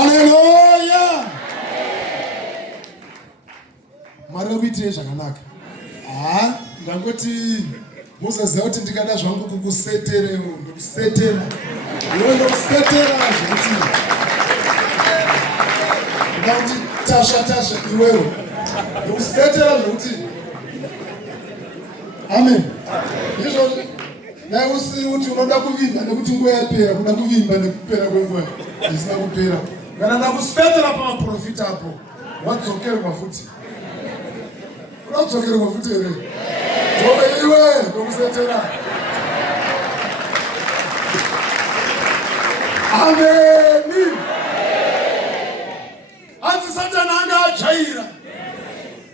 Haleluya. Mwari kuitire zvakanaka. Ndangoti musaziva kuti ndikada zvangu kukuseterewo, ndikusetera. Iwe ndokusetera zvekuti ndauti tasha iwewe. Ndikusetera zvekuti. Amen. Izvozvo naye usiri kuti unoda kuvimba nekuti nguva yapera, kuda kuvimba nekupera kwenguva isina kupera. Kana ndakusetera pamaprofita apo, wadzokerwa futi. Unadzokerwa futi here. Dzove iwe ndokusetera. Amen. Hanzi Satani anga ajaira.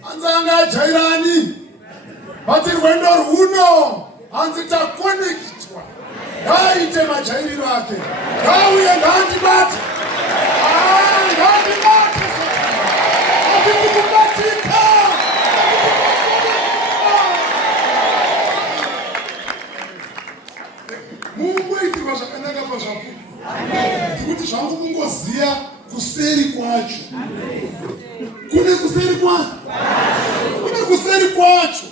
Hanzi anga ajairani. Bati rwendo rwuno hanzi takonekitwa. Ngaite majairiro ake. Ngauye ngandibate. Ngandibate. Ndikubatika. Mungoitirwa zvakanaka pazvapo. Ndikuti zvangu mungoziya kuseri kwacho. Kune kuseri kwacho. Kune kuseri kwacho.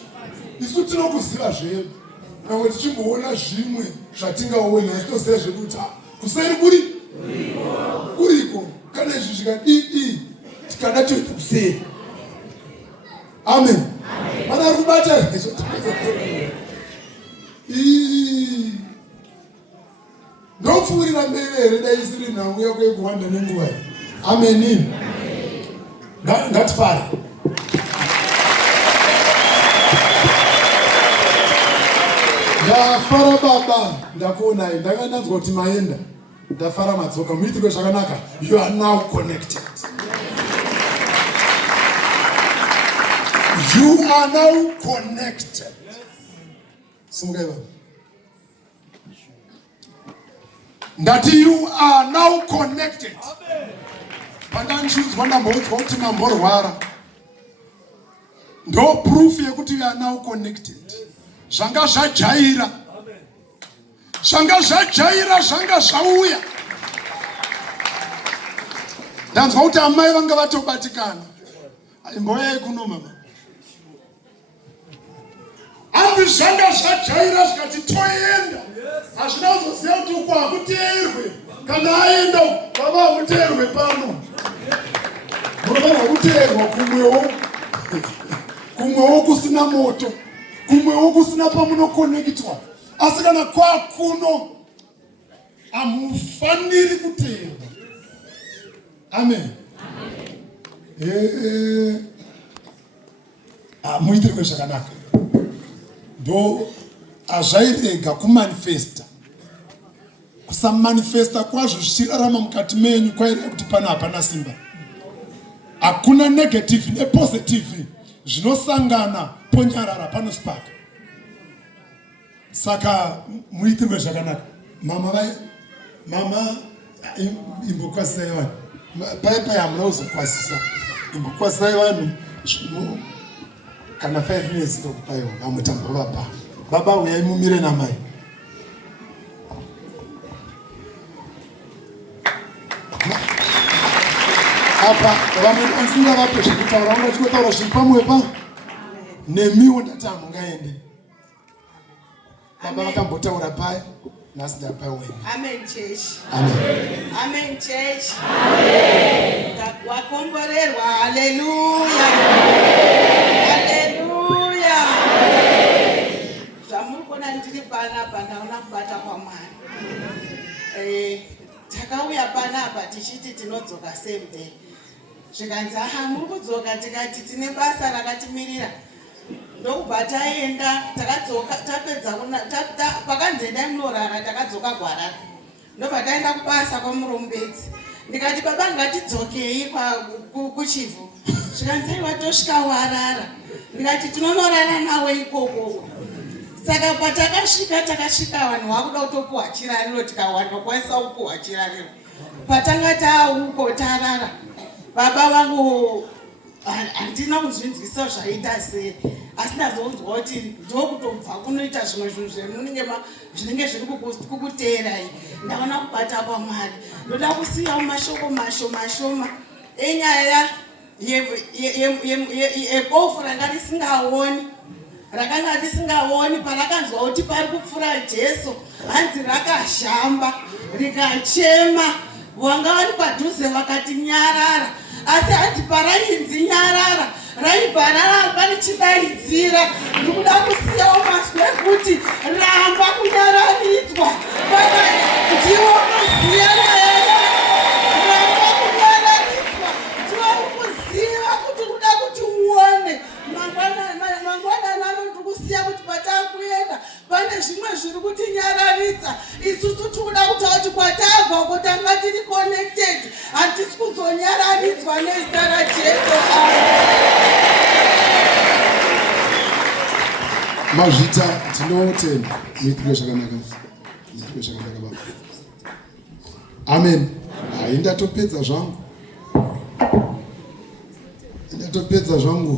Isu tinokuziva zvedu. Nawe tichimboona zvimwe zvatingaona tinoziva zvedu kuti kuseri kuriko. Kana izvi zvikadii tikada toita kuseri. Amen. Mana ari kubata ndopfuurira mberi here dai isiri nhangu yako yekuwanda nenguva. Amen. Ngatifare. Ndafara baba, ndakuonai, ndakandanzwa kuti maenda. Ndafara madzoka, muitirwe zvakanaka. You are now connected. You are now connected. Sungeva. Ndati you are now connected. Pandanchudzwa ndamboudzwa kuti mamborwara. Ndo proof yekuti you are now connected. Zvanga zvajaira. Zvanga zvajaira, zvanga zvauya. Ndanzwa kuti amai vanga vatobatikana. Mboyai kuno mama. Hanzi zvanga zvajaira zvikati toenda. Hazvina kuzoziva kuti uko hakuteerwe. Kana aenda baba hakuteerwe pano. Munofanirwa kuteerwa kumwewo kusina moto. Kumwewo kusina pamunokonekitwa. Asi kana kwakuno hamufaniri kuteerwa. Amen. Muitirwe zvakanaka. Ndo azvairega kumanifesta. Kusamanifesta kwazvo zvichirarama mukati menyu kwaireva kuti pana hapana simba. Hakuna negative nepositive zvinosangana ponyarara panospaka. Saka muitirwe zvakanaka. Mama imbokwasai vanhu. Pai hamuna kuzokwasisa. Imbokwasai vanhu kana 5 minutes tokupaiwa vamutambova pa. Baba uyai mumire namai. Apa vamwe ansinga vape zvekutaura vanga vachikotaura zviri pamwe pa. Nemiwo ndati hamungaende. Baba vakambotaura pai. Nhasi ndapa wenyu. Amen church. Amen. Amen church. Amen. Wakomborerwa. Hallelujah. Hallelujah. Zvamurikuona ndiri panapa ndaona kubata kwaMwari. Takauya panapa tichiti tinodzoka same day. Zvikanzi muri kudzoka tikati tine basa rakatimirira. Ndokubva taenda takadzoka tapedza pakanzi endai munorara takadzoka kuHarare. Ndobva taenda kubasa kwamurombedzi. Ndikati baba ngatidzokei kuchivhu. Zvikanzi watosvika warara. Ndikati tinonorara nawe ikoko. Saka takasvika vanhu vakuda kutopuwa chirariro tikawanda kwaisa kupuwa chirariro. Patanga tauko tarara. Baba vangu handina kuzvinzwisa zvaita sei, asi ndazonzwa kuti ndokutobva kunoita zvimwe zvinhu zvinenge zviri kukuteerai. Ndaona kubata paMwari. Ndoda kusiyawo mashoko mashoma enyaya yebofu ranga risingaoni parakanzwa kuti pari kupfuura Jesu, hanzi rakashamba rikachema. Vanga vari padhuze vakati nyarara, asi hanzi parainzi nyarara raibva raramba richidaidzira. Ndikuda kusiyawo mazwi ekuti ramba kunyararidzwa, ndiwo kuziya naye, ramba kunyararidzwa, ndiwo kuziva kuti kuda kuti uone. Mangwanani ano ndikusiya kuti patakuenda pane zvimwe zviri kutinyararidza. Isusu tikuda kutaura kuti kwatabva kutanga tiri connected, hatisi kuzonyararidzwa nezita raJesu. Mazvita tinotenda muitiro zvakanaka baba. Amen. Ndatopedza zvangu.